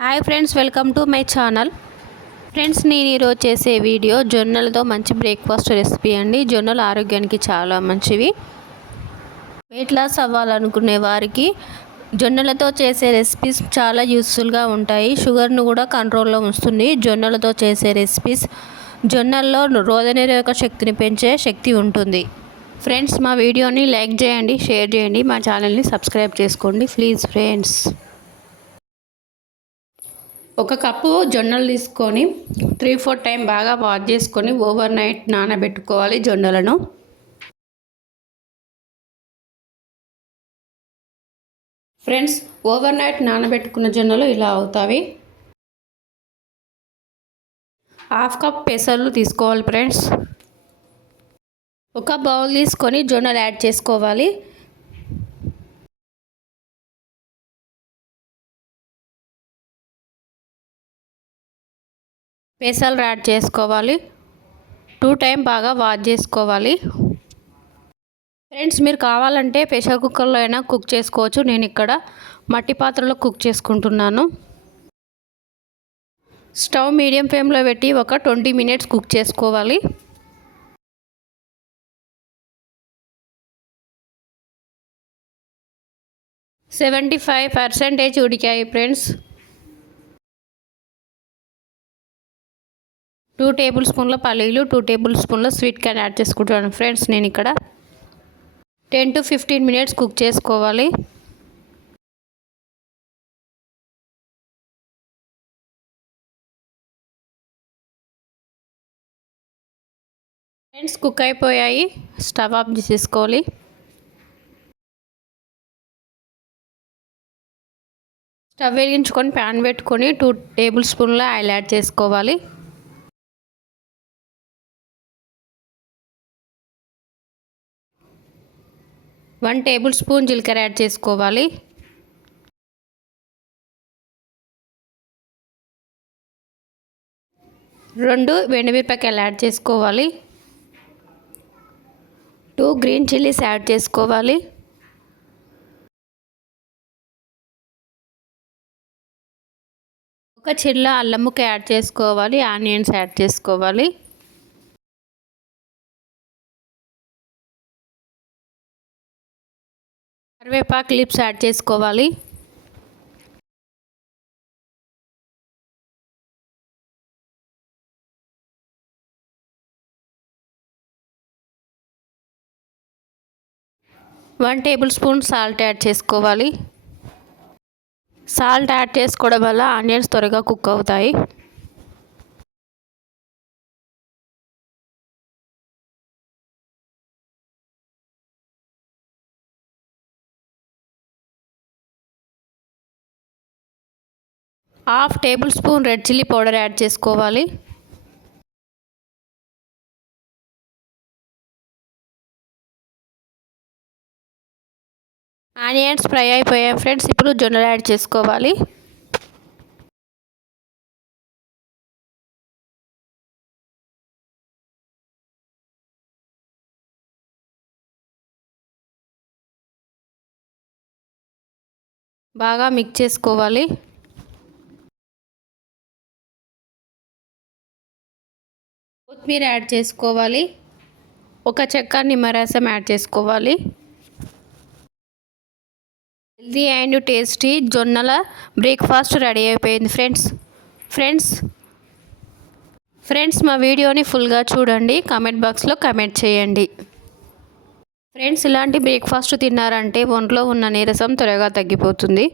Hi friends, welcome to my channel. Friends, నేను ఈరోజు చేసే వీడియో జొన్నలతో మంచి బ్రేక్ఫాస్ట్ రెసిపీ అండి. జొన్నలు ఆరోగ్యానికి చాలా మంచివి. వెయిట్ లాస్ అవ్వాలనుకునే వారికి జొన్నలతో చేసే రెసిపీస్ చాలా యూస్ఫుల్గా ఉంటాయి. షుగర్ను కూడా కంట్రోల్లో ఉంచుతుంది. జొన్నలతో చేసే రెసిపీస్ జొన్నల్లో రోగనిరోధక శక్తిని పెంచే శక్తి ఉంటుంది. ఫ్రెండ్స్, మా వీడియోని లైక్ చేయండి, షేర్ చేయండి, మా ఛానల్ని సబ్స్క్రైబ్ చేసుకోండి ప్లీజ్ ఫ్రెండ్స్. ఒక కప్పు జొన్నలు తీసుకొని 3-4 టైం బాగా వాష్ చేసుకొని ఓవర్ నైట్ నానబెట్టుకోవాలి జొన్నలను. ఫ్రెండ్స్, ఓవర్ నైట్ నానబెట్టుకున్న జొన్నలు ఇలా అవుతాయి. హాఫ్ కప్ పెసలు తీసుకోవాలి ఫ్రెండ్స్. ఒక బౌల్ తీసుకొని జొన్నలు యాడ్ చేసుకోవాలి. పెసలు యాడ్ చేసుకోవాలి. 2 టైం బాగా వాష్ చేసుకోవాలి. ఫ్రెండ్స్, మీరు కావాలంటే ప్రెషర్ కుక్కర్లో అయినా కుక్ చేసుకోవచ్చు. నేను ఇక్కడ మట్టి పాత్రలో కుక్ చేసుకుంటున్నాను. స్టవ్ మీడియం ఫ్లేమ్లో పెట్టి ఒక 20 మినిట్స్ కుక్ చేసుకోవాలి. సెవెంటీ 75% ఉడికాయి ఫ్రెండ్స్. 2 టేబుల్ స్పూన్ల పల్లీలు, 2 టేబుల్ స్పూన్ల స్వీట్ కార్న్ యాడ్ చేసుకుంటాను ఫ్రెండ్స్. నేను ఇక్కడ 10 to 15 మినిట్స్ కుక్ చేసుకోవాలి. ఫ్రెండ్స్, కుక్ అయిపోయాయి. స్టవ్ ఆఫ్ చేసేసుకోవాలి. స్టవ్ వెలిగించుకొని ప్యాన్ పెట్టుకొని 2 టేబుల్ స్పూన్ల ఆయిల్ యాడ్ చేసుకోవాలి. 1 టేబుల్ స్పూన్ జీలకర్ర యాడ్ చేసుకోవాలి. 2 ఎండుమిరపకాయలు యాడ్ చేసుకోవాలి. 2 గ్రీన్ చిల్లీస్ యాడ్ చేసుకోవాలి. 1 చిల్ల అల్లం ముక్క యాడ్ చేసుకోవాలి. ఆనియన్స్ యాడ్ చేసుకోవాలి. కరివేపాకు లీవ్స్ యాడ్ చేసుకోవాలి. One table spoon salt add చేసుకోవాలి. సాల్ట్ యాడ్ చేసుకోవడం వల్ల ఆనియన్స్ త్వరగా కుక్ అవుతాయి. Half table spoon red chilli powder add చేసుకోవాలి. ఆనియన్స్ ఫ్రై అయిపోయాయి ఫ్రెండ్స్. ఇప్పుడు జొన్నలు యాడ్ చేసుకోవాలి. బాగా మిక్స్ చేసుకోవాలి. కొత్తిమీర యాడ్ చేసుకోవాలి. 1 చెక్క నిమ్మరసం యాడ్ చేసుకోవాలి. హెల్దీ అండ్ టేస్టీ జొన్నల బ్రేక్ఫాస్ట్ రెడీ అయిపోయింది ఫ్రెండ్స్, మా వీడియోని ఫుల్గా చూడండి. కామెంట్ బాక్స్లో కామెంట్ చేయండి. ఫ్రెండ్స్, ఇలాంటి బ్రేక్ఫాస్ట్ తిన్నారంటే ఒంట్లో ఉన్న నీరసం త్వరగా తగ్గిపోతుంది.